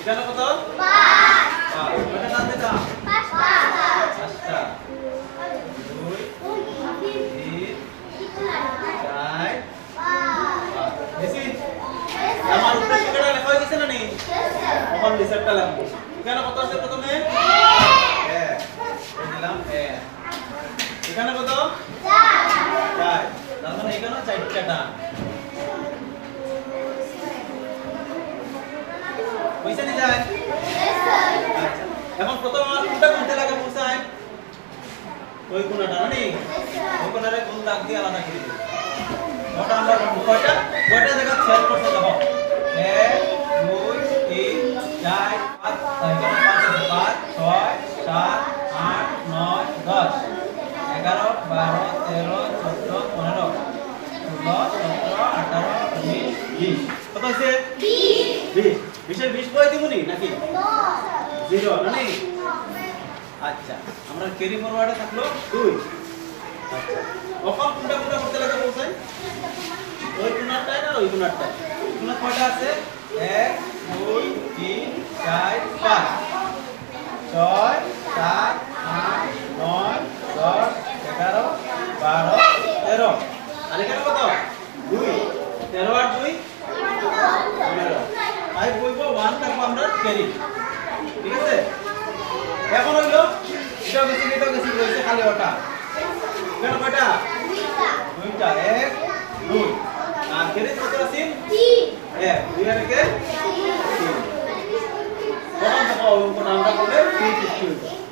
এখানে কত 5 কয়টা দাঁত এটা 5টা 2 3 4 5 বেশি আমার উপরে টিকাটা লেখা হয়ে গেছে না নেই এখন রিসেপ্টটা লাগবে এখানে কত আছে প্রথমে 1 এই দিলাম 1 এখানে কত 4 তার মানে এখানে 4টা দাঁত পয়সা নিয়ে যায় আচ্ছা এখন প্রথম আমার কোনটা কোনটা লাগে পৌঁছায় ওই কোণাটা না নেই ওই কোণারে গোল দাগ দিয়ে আলাদা করে দিই ওটা আমরা কয়টা জায়গা শেয়ার করতে যাব 1 2 3 4 5 5 6 7 8 9 10 11 12 13 14 15 16 17 18 19 20 কত আছে 20 20 20 কই দিবনি নাকি 0 না নেই আচ্ছা আমরা ক্যারি ফরওয়ার্ডে থাকলো 2 আচ্ছা ওখান কোনটা করতে লাগে বলছেন ওই কোণাটায় না ওই কোণাটায় কোণা কয়টা আছে 1 2 3 4 5 6 7 8 9 10 11 12 13 আর এখানে কত 2 13 আর 2 15 আই বলবো 1 থাকবো আমরা ক্যারি ঠিক আছে এখন হইলো এটা বেশি রয়েছে খালি ওটা এখানে কয়টা দুইটা 1 2 আর ক্যারি কত আছে 3 1 2 আর কে 3 কোন আমরা করলে 350